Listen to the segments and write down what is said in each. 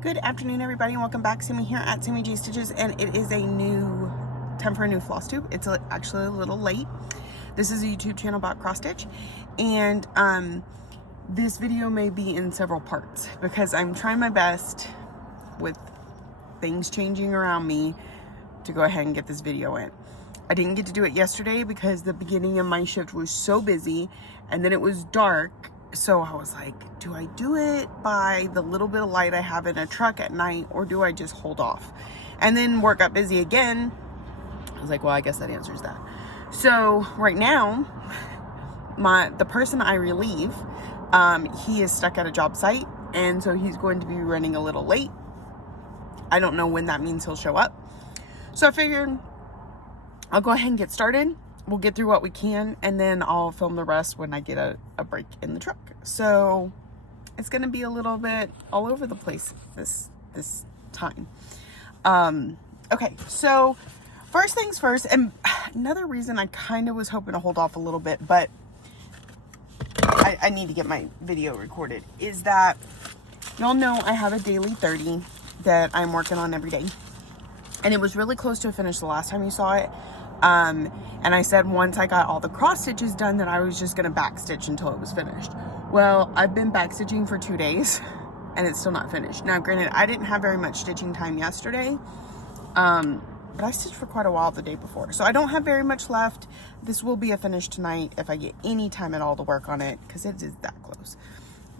Good afternoon, everybody, and welcome back. Sammy here at Sammy G Stitches, and it is a new time for a new floss tube. It's actually a little late. This is a YouTube channel about cross stitch, and this video may be in several parts because I'm trying my best with things changing around me to go ahead and get this video in. I didn't get to do it yesterday because the beginning of my shift was so busy, and then it was dark. So I was like, do I do it by the little bit of light I have in a truck at night, or do I just hold off? And then work got busy again. I was like, well, I guess that answers that. So right now, the person I relieve, he is stuck at a job site, and so he's going to be running a little late. I don't know when that means he'll show up. So I figured I'll go ahead and get started. We'll get through what we can, and then I'll film the rest when I get a break in the truck. So it's going to be a little bit all over the place this time. Okay, so first things first, and another reason I kind of was hoping to hold off a little bit, but I need to get my video recorded, is that y'all know I have a daily 30 that I'm working on every day. And it was really close to a finish the last time you saw it. And I said once I got all the cross stitches done that I was just gonna back stitch until it was finished. Well, I've been back stitching for 2 days and it's still not finished. Now granted, I didn't have very much stitching time yesterday, but I stitched for quite a while the day before, so I don't have very much left. This will be a finish tonight if I get any time at all to work on it, because it is that close.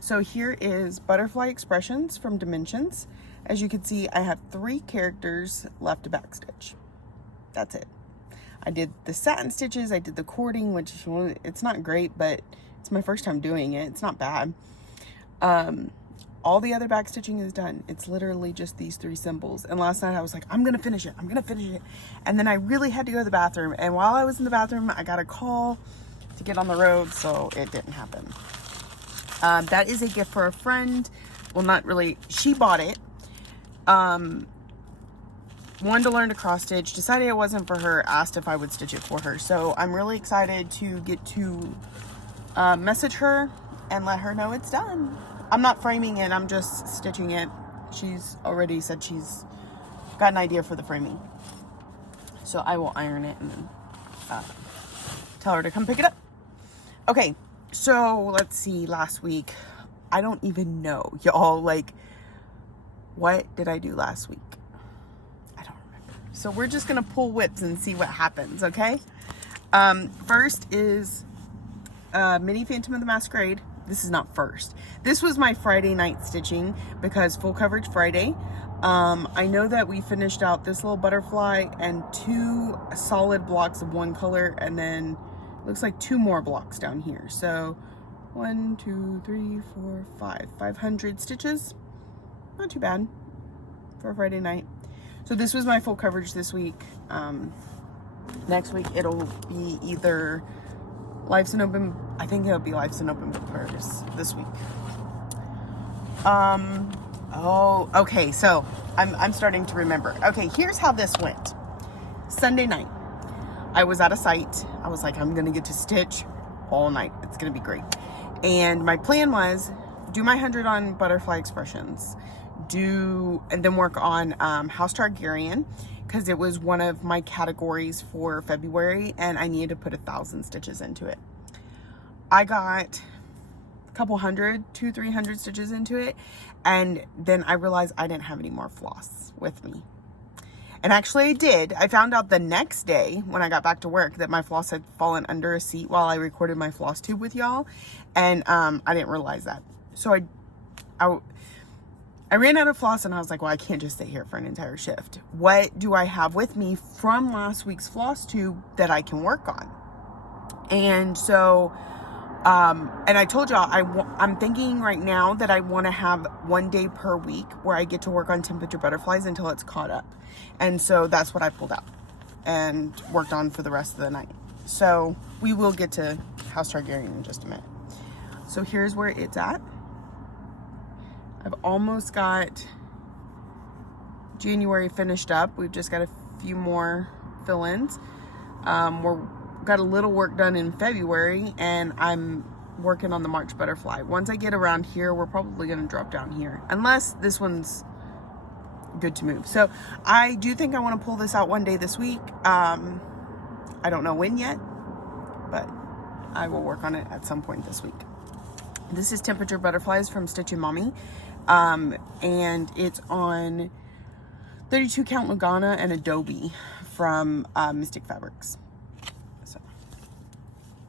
So here is Butterfly Expressions from Dimensions. As you can see, I have 3 characters left to backstitch. That's it. I did the satin stitches, I did the cording, which it's not great, but it's my first time doing it. It's not bad. All the other back stitching is done. It's literally just these 3 symbols. And last night I was like, I'm gonna finish it. And then I really had to go to the bathroom. And while I was in the bathroom, I got a call to get on the road, so it didn't happen. That is a gift for a friend. Well, not really. She bought it. Wanted to learn to cross stitch, decided it wasn't for her, asked if I would stitch it for her. So I'm really excited to get to message her and let her know it's done. I'm not framing it, I'm just stitching it. She's already said she's got an idea for the framing. So I will iron it and then tell her to come pick it up. Okay, so let's see, last week, I don't even know, y'all, like, what did I do last week? So we're just gonna pull whips and see what happens, okay? First is Mini Phantom of the Masquerade. This is not first. This was my Friday night stitching because full coverage Friday. I know that we finished out this little butterfly and 2 solid blocks of one color, and then looks like 2 more blocks down here. So 1, 2, 3, 4, 5. 500 stitches. Not too bad for a Friday night. So this was my full coverage this week. Next week it'll be either Lives and Open, I think it'll be Lives and Open Book Fairs this week. Oh, okay, so I'm starting to remember. Okay, here's how this went. Sunday night, I was at a site. I was like, I'm gonna get to stitch all night. It's gonna be great. And my plan was do my 100 on Butterfly Expressions, and then work on House Targaryen, because it was one of my categories for February and I needed to put 1,000 stitches into it. I got a couple hundred, 200-300 stitches into it, and then I realized I didn't have any more floss with me. And actually I did. I found out the next day when I got back to work that my floss had fallen under a seat while I recorded my floss tube with y'all, and I didn't realize that. So I ran out of floss and I was like, well, I can't just sit here for an entire shift. What do I have with me from last week's floss tube that I can work on? And so, and I told y'all, I'm thinking right now that I want to have 1 day per week where I get to work on temperature butterflies until it's caught up. And so that's what I pulled out and worked on for the rest of the night. So we will get to House Targaryen in just a minute. So here's where it's at. I've almost got January finished up. We've just got a few more fill-ins. Got a little work done in February, and I'm working on the March butterfly. Once I get around here, we're probably going to drop down here. Unless this one's good to move. So I do think I want to pull this out one day this week. I don't know when yet, but I will work on it at some point this week. This is Temperature Butterflies from Stitch and Mommy. And it's on 32 count Lugana and Adobe from Mystic Fabrics. So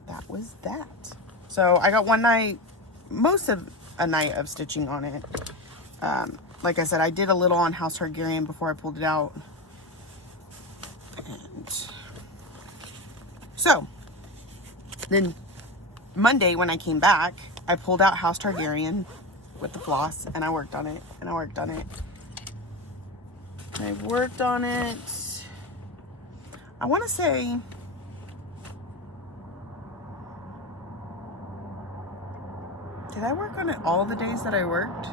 that was that. So I got most of a night of stitching on it. Like I said, I did a little on House Targaryen before I pulled it out. And so then Monday when I came back, I pulled out House Targaryen with the floss and I worked on it and I worked on it. And I worked on it. I want to say did I work on it all the days that I worked?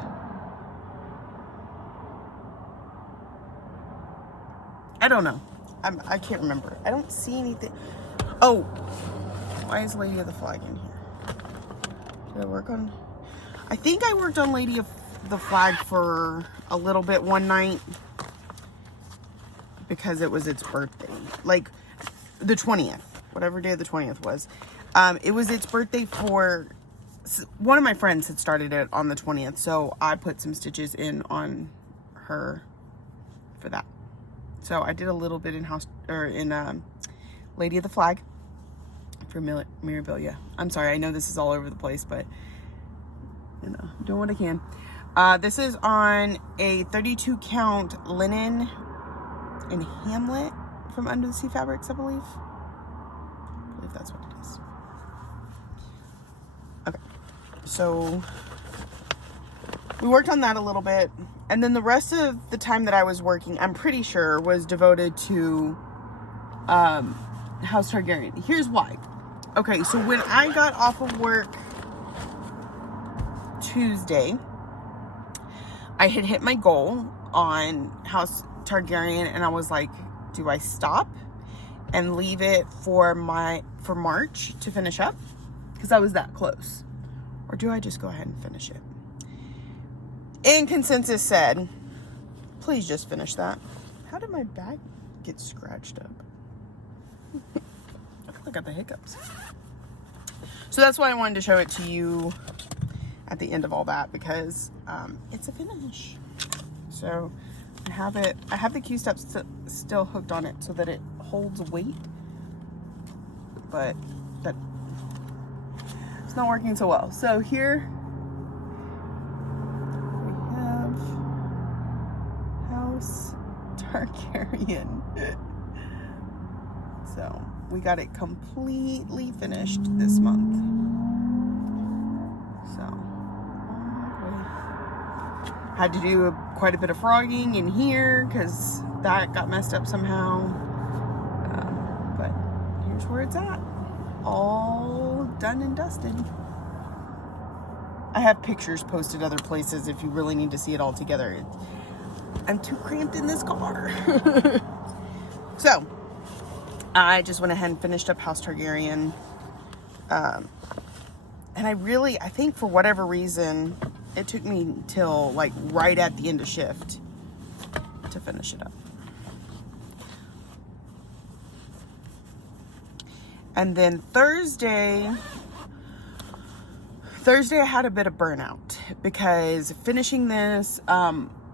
I don't know. I can't remember. I don't see anything. Oh, why is Lady of the Flag in here? Did I work on? I think I worked on Lady of the Flag for a little bit one night because it was its birthday, like the 20th, whatever day of the 20th was. It was its birthday for one of my friends had started it on the 20th, so I put some stitches in on her for that. So I did a little bit in Lady of the Flag for Mirabilia. I'm sorry, I know this is all over the place, but you know, doing what I can. This is on a 32 count linen in Hamlet from Under the Sea Fabrics, I believe. I believe that's what it is. Okay, so we worked on that a little bit. And then the rest of the time that I was working, I'm pretty sure, was devoted to House Targaryen. Here's why. Okay, so when I got off of work Tuesday, I had hit my goal on House Targaryen, and I was like, do I stop and leave it for March to finish up? Because I was that close. Or do I just go ahead and finish it? And consensus said, please just finish that. How did my bag get scratched up? I got the hiccups. So that's why I wanted to show it to you at the end of all that, because it's a finish. So I have the Q-steps still hooked on it so that it holds weight, but that it's not working so well. So here Targaryen. So we got it completely finished this month. So had to do quite a bit of frogging in here because that got messed up somehow. But here's where it's at, all done and dusted. I have pictures posted other places if you really need to see it all together. I'm too cramped in this car. So I just went ahead and finished up House Targaryen. And I think for whatever reason, it took me till like right at the end of shift to finish it up. And then Thursday I had a bit of burnout because finishing this,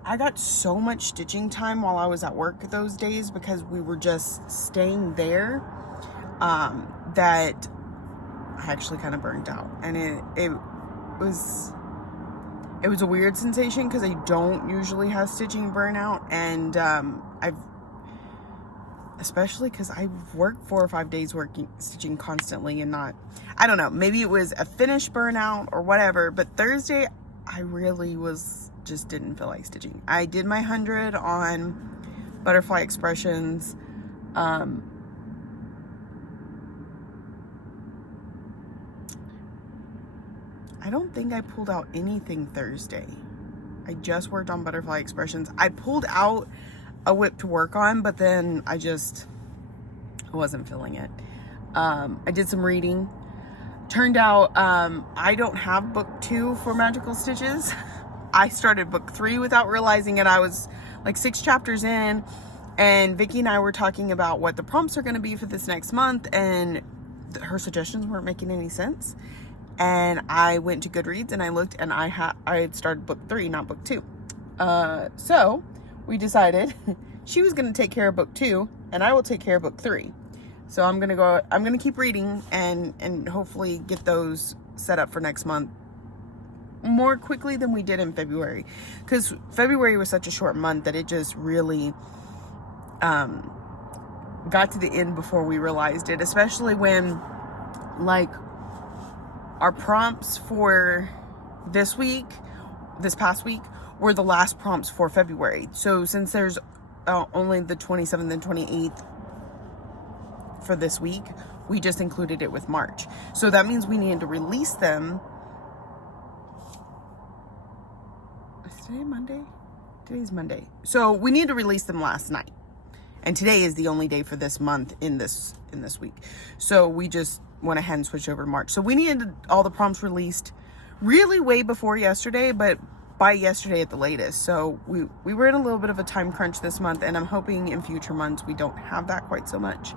I got so much stitching time while I was at work those days because we were just staying there, that I actually kind of burned out. And it was a weird sensation because I don't usually have stitching burnout. And especially because I work 4 or 5 days stitching constantly and not, I don't know, maybe it was a finish burnout or whatever. But Thursday, I really just didn't feel like stitching. I did my 100 on Butterfly Expressions. I don't think I pulled out anything Thursday. I just worked on Butterfly Expressions. I pulled out a whip to work on, but then I wasn't feeling it. I did some reading. Turned out I don't have book 2 for Magical Stitches. I started book 3 without realizing it. I was like 6 chapters in, and Vicky and I were talking about what the prompts are going to be for this next month, and her suggestions weren't making any sense. And I went to Goodreads and I looked, and I had started book 3, not book 2. So we decided she was going to take care of book 2 and I will take care of book 3. So I'm going to keep reading and hopefully get those set up for next month more quickly than we did in February, because February was such a short month that it just really got to the end before we realized it, especially when like our prompts for this past week were the last prompts for February. So since there's only the 27th and 28th for this week, we just included it with March. So that means we needed to release them. Is today Monday? Today's Monday. So we need to release them last night. And today is the only day for this month in this week. So we just went ahead and switched over to March. So we needed all the prompts released really way before yesterday, but by yesterday at the latest. So we were in a little bit of a time crunch this month, and I'm hoping in future months we don't have that quite so much.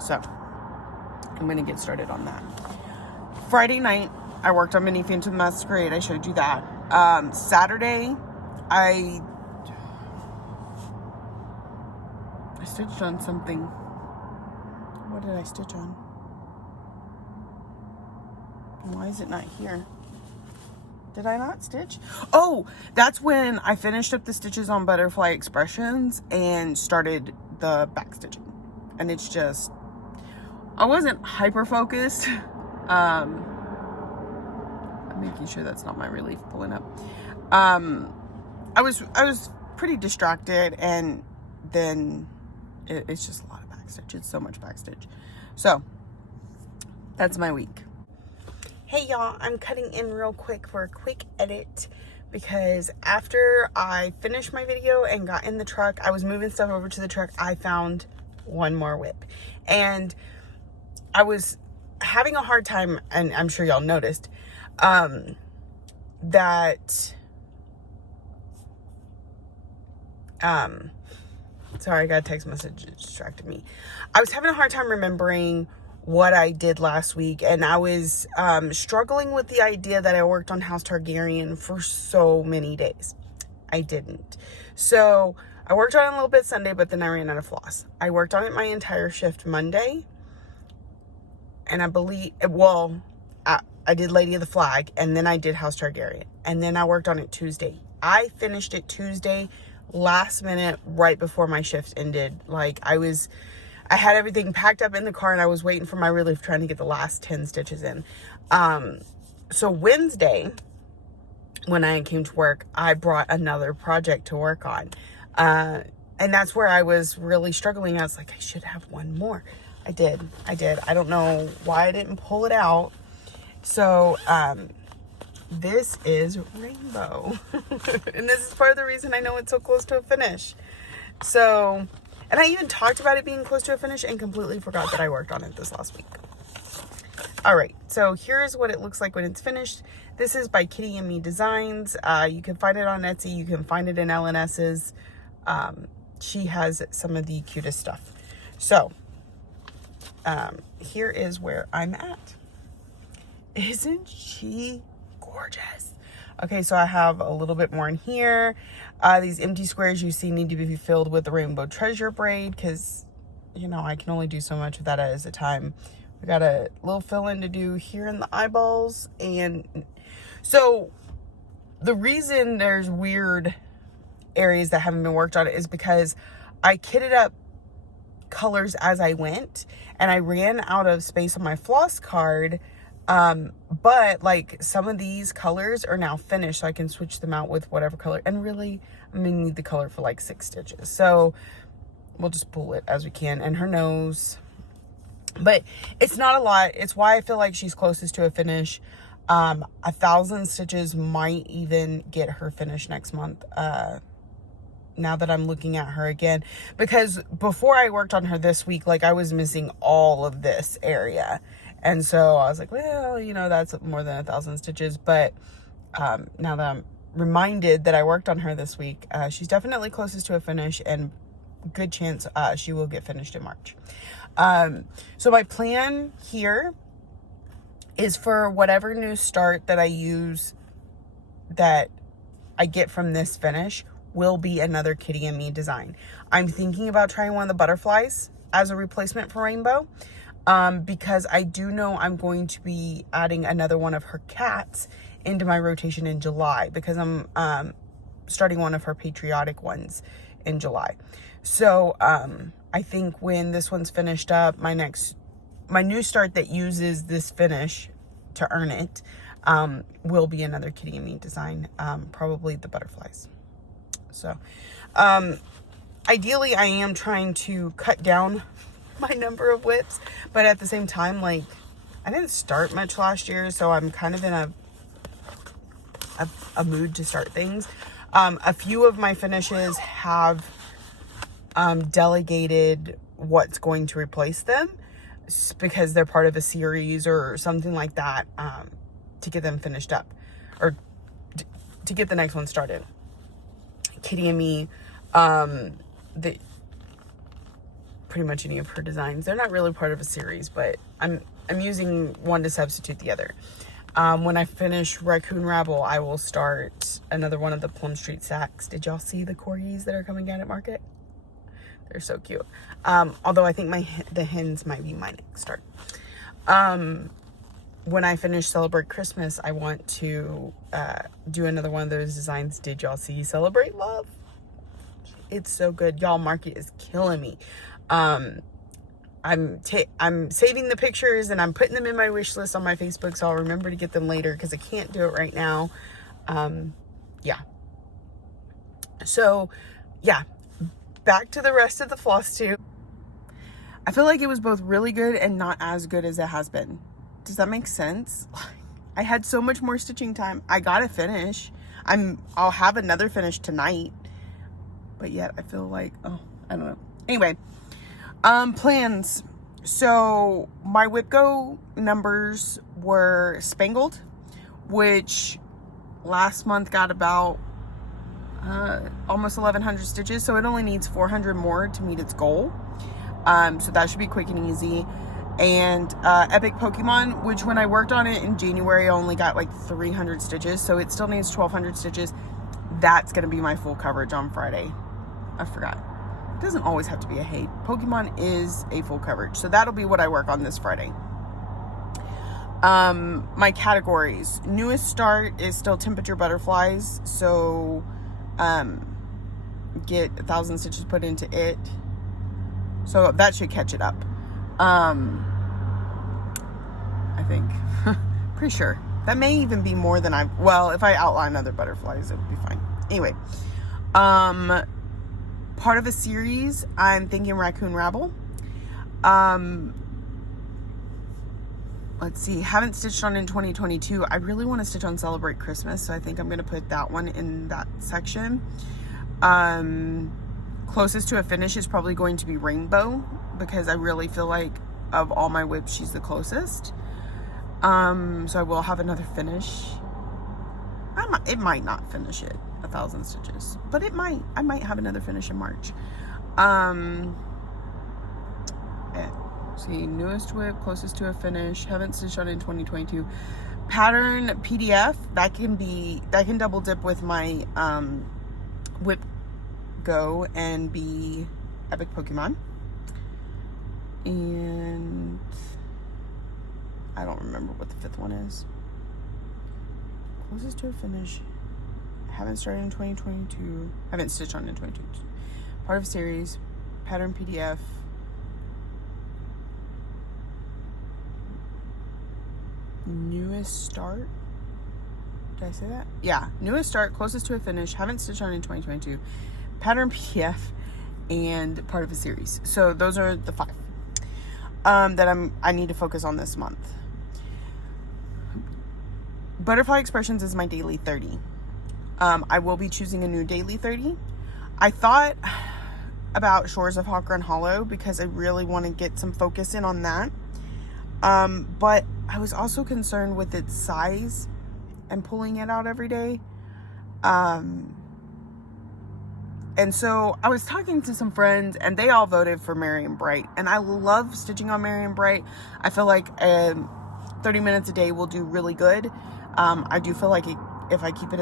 So I'm going to get started on that. Friday night, I worked on Mini Phantom of the Masquerade. I showed you that. Saturday, I stitched on something. What did I stitch on? Why is it not here? Did I not stitch? Oh, that's when I finished up the stitches on Butterfly Expressions and started the back stitching. And it's just, I wasn't hyper focused. I'm making sure that's not my relief pulling up. I was pretty distracted, and then it's just a lot of backstitch. It's so much backstitch. So that's my week. Hey y'all, I'm cutting in real quick for a quick edit, because after I finished my video and got in the truck, I was moving stuff over to the truck, I found one more whip. And I was having a hard time, and I'm sure y'all noticed, sorry, I got a text message that distracted me. I was having a hard time remembering what I did last week, and I was struggling with the idea that I worked on House Targaryen for so many days. I didn't. So I worked on it a little bit Sunday, but then I ran out of floss. I worked on it my entire shift Monday, and I believe, well, I did Lady of the Flag, and then I did House Targaryen, and then I worked on it Tuesday. I finished it Tuesday, last minute, right before my shift ended. Like, I had everything packed up in the car, and I was waiting for my relief, trying to get the last 10 stitches in. So Wednesday, when I came to work, I brought another project to work on. And that's where I was really struggling. I was like, I should have one more. I did. I don't know why I didn't pull it out. So, this is Rainbow. And this is part of the reason I know it's so close to a finish. So, and I even talked about it being close to a finish and completely forgot that I worked on it this last week. All right, so here's what it looks like when it's finished. This is by Kitty and Me Designs. You can find it on Etsy. You can find it in LNS's. She has some of the cutest stuff. So, here is where I'm at. Isn't she gorgeous? Okay, so I have a little bit more in here. These empty squares you see need to be filled with the rainbow treasure braid, because, you know, I can only do so much of that at a time. We got a little fill-in to do here in the eyeballs. And so the reason there's weird areas that haven't been worked on is because I kitted up colors as I went, and I ran out of space on my floss card. But like some of these colors are now finished, so I can switch them out with whatever color. And really, I'm gonna need the color for like 6 stitches. So we'll just pull it as we can. And her nose, but it's not a lot. It's why I feel like she's closest to a finish. 1,000 stitches might even get her finished next month. Now that I'm looking at her again, because before I worked on her this week, like I was missing all of this area. And so I was like, well, you know, that's more than 1,000 stitches. But now that I'm reminded that I worked on her this week. She's definitely closest to a finish, and good chance she will get finished in March. So my plan here is for whatever new start that I use that I get from this finish will be another Kitty and Me design. I'm thinking about trying one of the butterflies as a replacement for Rainbow, because I do know I'm going to be adding another one of her cats into my rotation in July, because I'm starting one of her patriotic ones in July. So I think when this one's finished up, my new start that uses this finish to earn it will be another Kitty and Me design, probably the butterflies. So ideally I am trying to cut down my number of whips, but at the same time, like, I didn't start much last year, so I'm kind of in a mood to start things. A few of my finishes have delegated what's going to replace them, because they're part of a series or something like that, to get them finished up, or to get the next one started. Kitty and Me, pretty much any of her designs, they're not really part of a series, but I'm using one to substitute the other. When I finish Raccoon Rabble, I will start another one of the Plum Street Sacks. Did y'all see the corgis that are coming down at market? They're so cute. Although I think the hens might be my next start. When I finish Celebrate Christmas, I want to do another one of those designs. Did y'all see Celebrate Love? It's so good. Y'all, market is killing me. I'm saving the pictures and I'm putting them in my wish list on my Facebook, so I'll remember to get them later because I can't do it right now. Yeah. So, yeah. Back to the rest of the Flosstube. I feel like it was both really good and not as good as it has been. Does that make sense? I had so much more stitching time. I got to finish. I'll have another finish tonight. But yet I feel like, I don't know. Anyway, plans. So my WhipGo numbers were spangled, which last month got about almost 1,100 stitches. So it only needs 400 more to meet its goal. So that should be quick and easy. And Epic Pokemon, which when I worked on it in January, I only got like 300 stitches. So it still needs 1,200 stitches. That's going to be my full coverage on Friday. I forgot. It doesn't always have to be a hate. Pokemon is a full coverage. So that'll be what I work on this Friday. My categories. Newest start is still temperature butterflies. So get 1,000 stitches put into it. So that should catch it up. I think. Pretty sure. That may even be more than well, if I outline other butterflies, it would be fine. Anyway. Part of a series, I'm thinking Raccoon Rabble. Let's see. Haven't stitched on in 2022. I really want to stitch on Celebrate Christmas, so I think I'm going to put that one in that section. Closest to a finish is probably going to be Rainbow, because I really feel like of all my whips, she's the closest. So I will have another finish. It might not finish it 1,000 stitches, but it might. I might have another finish in March. See, newest whip, closest to a finish. Haven't stitched on in 2022. Pattern PDF, that can double dip with my whip go and be Epic Pokemon. And I don't remember what the fifth one is. Closest to a finish. Haven't started in 2022. Haven't stitched on in 2022. Part of series. Pattern PDF. Newest start. Did I say that? Yeah. Newest start. Closest to a finish. Haven't stitched on in 2022. Pattern PDF. And part of a series. So those are the 5 that I need to focus on this month. Butterfly Expressions is my daily 30. I will be choosing a new daily 30. I thought about Shores of Hawk Run Hollow because I really want to get some focus in on that. But I was also concerned with its size and pulling it out every day. And so I was talking to some friends and they all voted for Merry and Bright. And I love stitching on Merry and Bright. I feel like 30 minutes a day will do really good. I do feel like if I keep it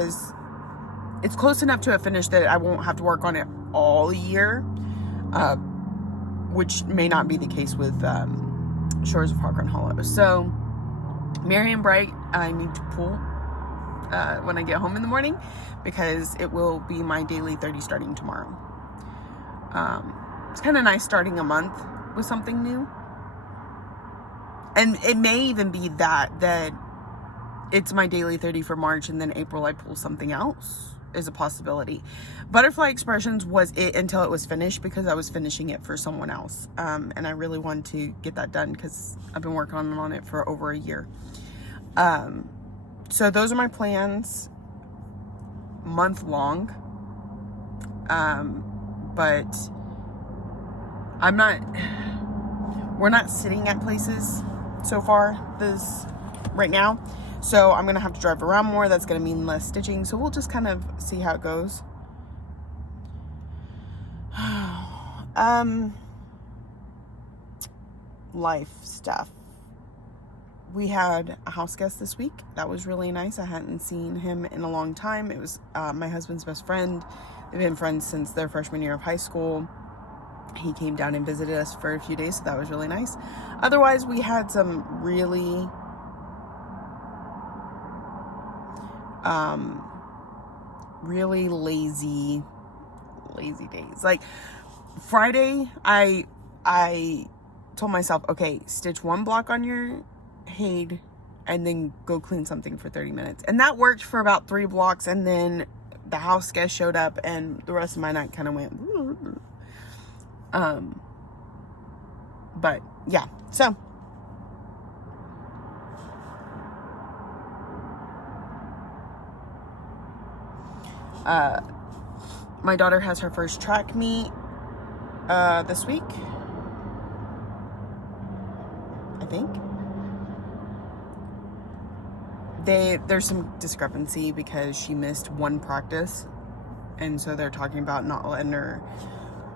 it's close enough to a finish that I won't have to work on it all year. Which may not be the case with Shores of Hawkrun Hollow. So Merry and Bright, I need to pull when I get home in the morning, because it will be my daily 30 starting tomorrow. It's kind of nice starting a month with something new. And it may even be that it's my daily 30 for March, and then April I pull something else, is a possibility. Butterfly Expressions was it until it was finished, because I was finishing it for someone else. And I really wanted to get that done because I've been working on it for over a year. So those are my plans, month long. But we're not sitting at places so far right now. So I'm going to have to drive around more. That's going to mean less stitching. So we'll just kind of see how it goes. Life stuff. We had a house guest this week. That was really nice. I hadn't seen him in a long time. It was my husband's best friend. They've been friends since their freshman year of high school. He came down and visited us for a few days, so that was really nice. Otherwise, we had some really really lazy days. Like Friday, I told myself, okay, stitch one block on your Hade and then go clean something for 30 minutes. And that worked for about 3 blocks, and then the house guest showed up and the rest of my night kind of went but yeah, so my daughter has her first track meet this week, I think. There's some discrepancy because she missed one practice, and so they're talking about not letting her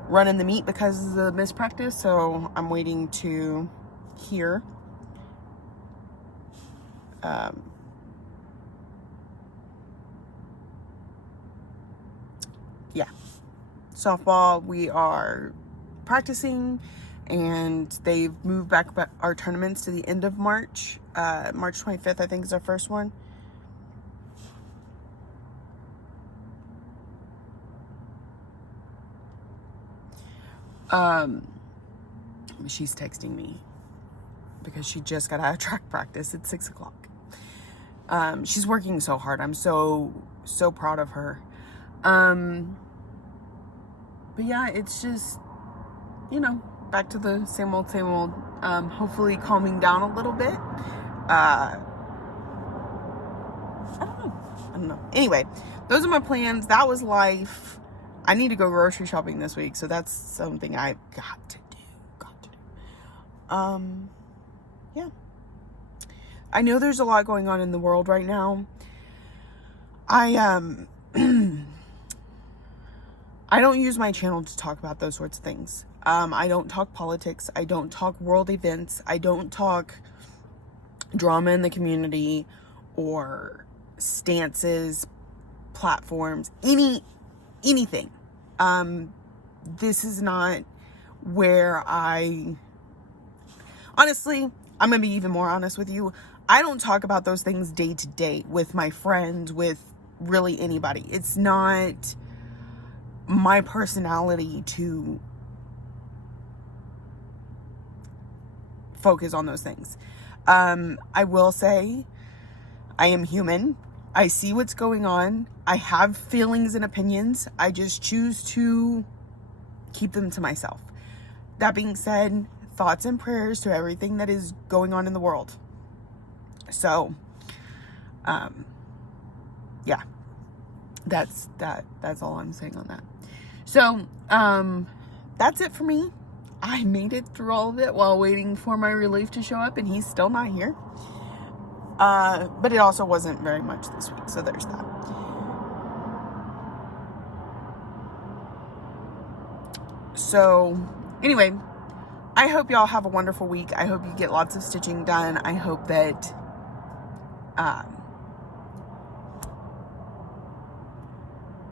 run in the meet because of the missed practice. So I'm waiting to hear. Yeah, softball, we are practicing, and they've moved back our tournaments to the end of March. March 25th, I think, is our first one. She's texting me because she just got out of track practice at 6 o'clock. She's working so hard. I'm so proud of her. But yeah, it's just, back to the same old, hopefully calming down a little bit. I don't know. Anyway, those are my plans. That was life. I need to go grocery shopping this week, so that's something I've got to do. Yeah. I know there's a lot going on in the world right now. I don't use my channel to talk about those sorts of things. I don't talk politics. I don't talk world events. I don't talk drama in the community or stances, platforms, anything. This is not where honestly, I'm going to be even more honest with you. I don't talk about those things day to day with my friends, with really anybody. It's not my personality to focus on those things. I will say I am human. I see what's going on. I have feelings and opinions. I just choose to keep them to myself. That being said, thoughts and prayers to everything that is going on in the world. So, yeah, that's all I'm saying on that. So, that's it for me. I made it through all of it while waiting for my relief to show up, and he's still not here. But it also wasn't very much this week, so there's that. So anyway, I hope y'all have a wonderful week. I hope you get lots of stitching done. I hope that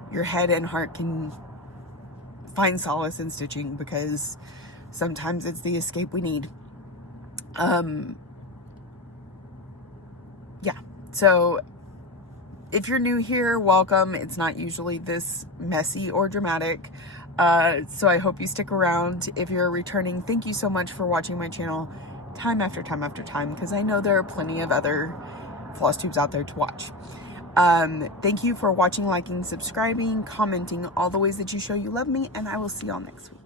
your head and heart can find solace in stitching, because sometimes it's the escape we need. Yeah, so if you're new here, welcome. It's not usually this messy or dramatic, so I hope you stick around. If you're returning, thank you so much for watching my channel time after time after time, because I know there are plenty of other floss tubes out there to watch. Thank you for watching, liking, subscribing, commenting, all the ways that you show you love me, and I will see y'all next week.